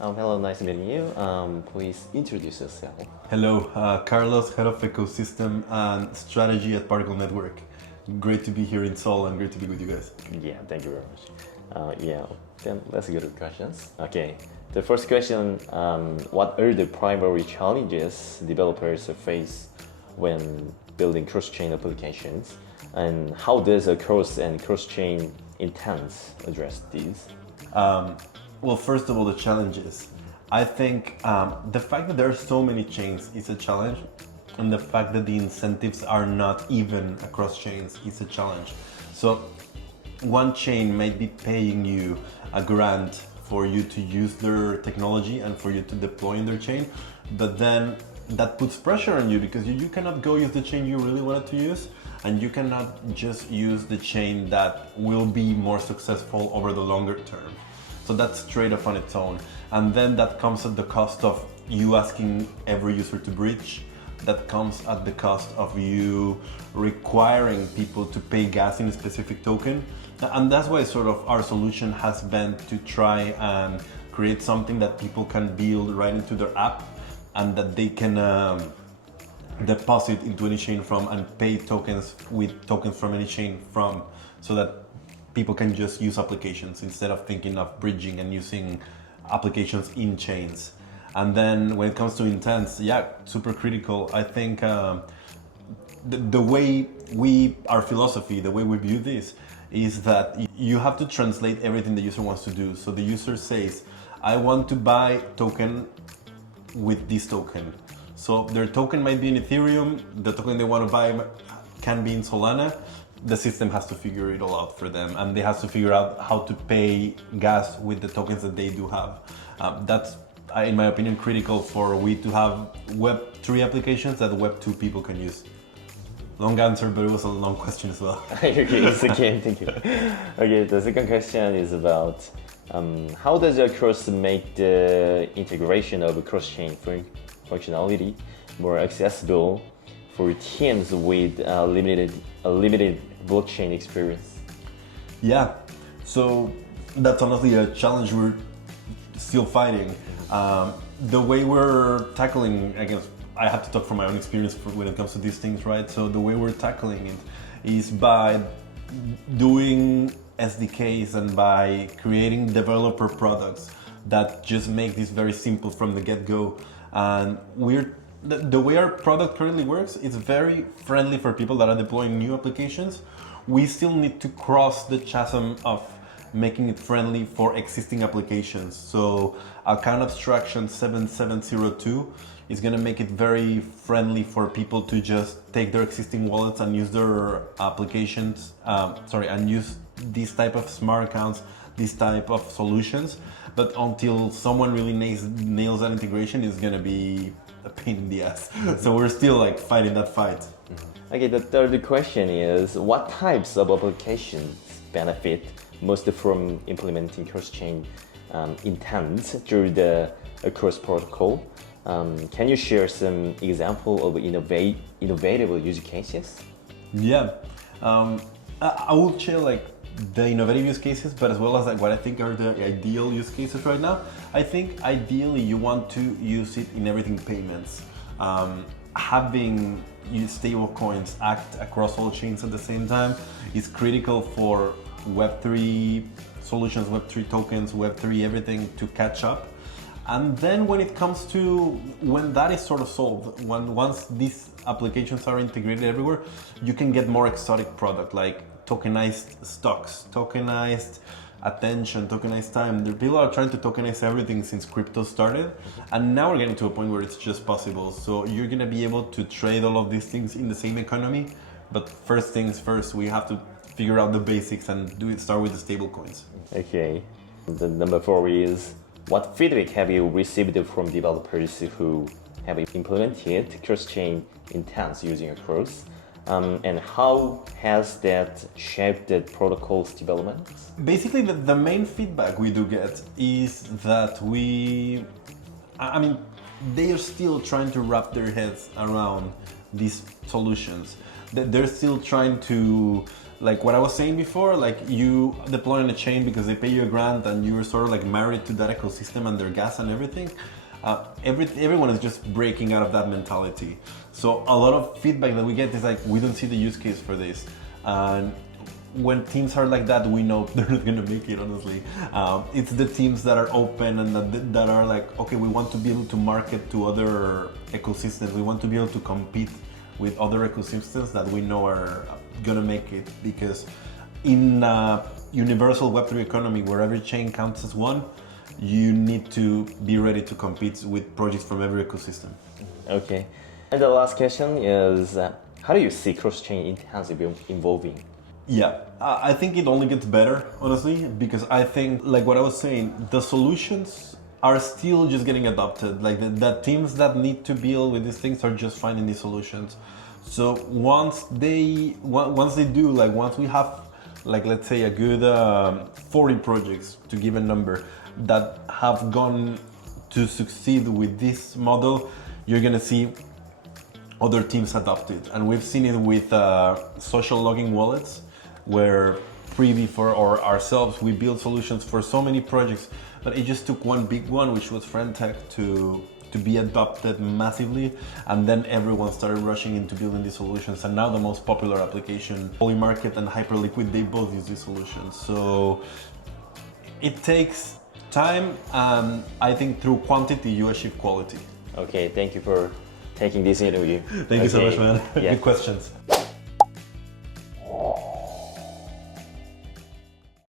Hello, nice meeting you. Please introduce yourself. Hello, Carlos, Head of Ecosystem and Strategy at Particle Network. Great to be here in Seoul and great to be with you guys. Yeah, thank you very much. Then let's go to the questions. Okay, the first question, what are the primary challenges developers face when building cross-chain applications? And how does a cross and cross-chain intents address these? Well, first of all, the challenges. I think the fact that there are so many chains is a challenge, and the fact that the incentives are not even across chains is a challenge. So one chain might be paying you a grant for you to use their technology and for you to deploy in their chain, but then that puts pressure on you because you cannot go use the chain you really wanted to use, and you cannot just use the chain that will be more successful over the longer term. So that's trade-off on its own. And then that comes at the cost of you asking every user to bridge. That comes at the cost of you requiring people to pay gas in a specific token. And that's why sort of our solution has been to try and create something that people can build right into their app and that they can deposit into any chain from and pay tokens with tokens from any chain from, so that people can just use applications instead of thinking of bridging and using applications in chains. And then when it comes to intents, yeah, super critical. I think the way our philosophy, the way we view this is that you have to translate everything the user wants to do. So the user says, I want to buy token with this token. So their token might be in Ethereum, the token they want to buy can be in Solana. The system has to figure it all out for them, and they have to figure out how to pay gas with the tokens that they do have. That's, in my opinion, critical for we to have Web3 applications that Web2 people can use. Long answer, but it was a long question as well. Okay, it's okay, thank you. Okay, the second question is about how does a cross make the integration of a cross-chain functionality more accessible for teams with limited blockchain experience? Yeah, so that's honestly a challenge we're still fighting. The way we're tackling, again, I have to talk from my own experience when it comes to these things, right? So the way we're tackling it is by doing SDKs and by creating developer products that just make this very simple from the get-go. And the way our product currently works, it's very friendly for people that are deploying new applications. We still need to cross the chasm of making it friendly for existing applications. So account abstraction 7702 is going to make it very friendly for people to just take their existing wallets and use their applications, and use this type of smart accounts, this type of solutions. But until someone really nails that integration, it's going to be a pain in the ass. So we're still fighting that fight. Okay, the third question is, what types of applications benefit most from implementing cross-chain intents through the cross protocol? Can you share some example of innovative use cases? Yeah, I will share the innovative use cases, but as well as what I think are the ideal use cases right now. I think ideally you want to use it in everything payments. Having stable coins act across all chains at the same time is critical for Web3 solutions, Web3 tokens, Web3 everything to catch up. And then when it comes to, when that is sort of solved, once these applications are integrated everywhere, you can get more exotic product like tokenized stocks, tokenized attention, tokenized time. The people are trying to tokenize everything since crypto started, and now we're getting to a point where it's just possible. So you're gonna be able to trade all of these things in the same economy, but first things first, we have to figure out the basics and start with the stable coins. Okay, the number 4 is, what feedback have you received from developers who have implemented cross-chain intents using a cross? And how has that shaped the protocol's development? Basically, the main feedback we do get is that they are still trying to wrap their heads around these solutions. They're still trying to like what I was saying before, like you deploy on a chain because they pay you a grant and you're sort of like married to that ecosystem and their gas and everything. Everyone is just breaking out of that mentality. So a lot of feedback that we get is like, we don't see the use case for this. And when teams are like that, we know they're not gonna make it, honestly. It's the teams that are open and that are like, okay, we want to be able to market to other ecosystems. We want to be able to compete with other ecosystems that we know are gonna make it. Because in a universal Web3 economy where every chain counts as one, you need to be ready to compete with projects from every ecosystem. Okay. And the last question is, how do you see cross-chain intensity evolving? Yeah, I think it only gets better, honestly, because I think, like what I was saying, the solutions are still just getting adopted. Like the teams that need to build with these things are just finding these solutions. So once they do, like once we have, like let's say a good 40 projects, to give a number, that have gone to succeed with this model, you're gonna see other teams adopt it. And we've seen it with social logging wallets, where for ourselves, we built solutions for so many projects, but it just took one big one, which was Friendtech, to be adopted massively, and then everyone started rushing into building these solutions. And now the most popular application, Polymarket and Hyperliquid, they both use these solutions. So it takes time, and I think through quantity you achieve quality. Okay, thank you for taking this interview. Thank you so much, man. Yeah. Good questions.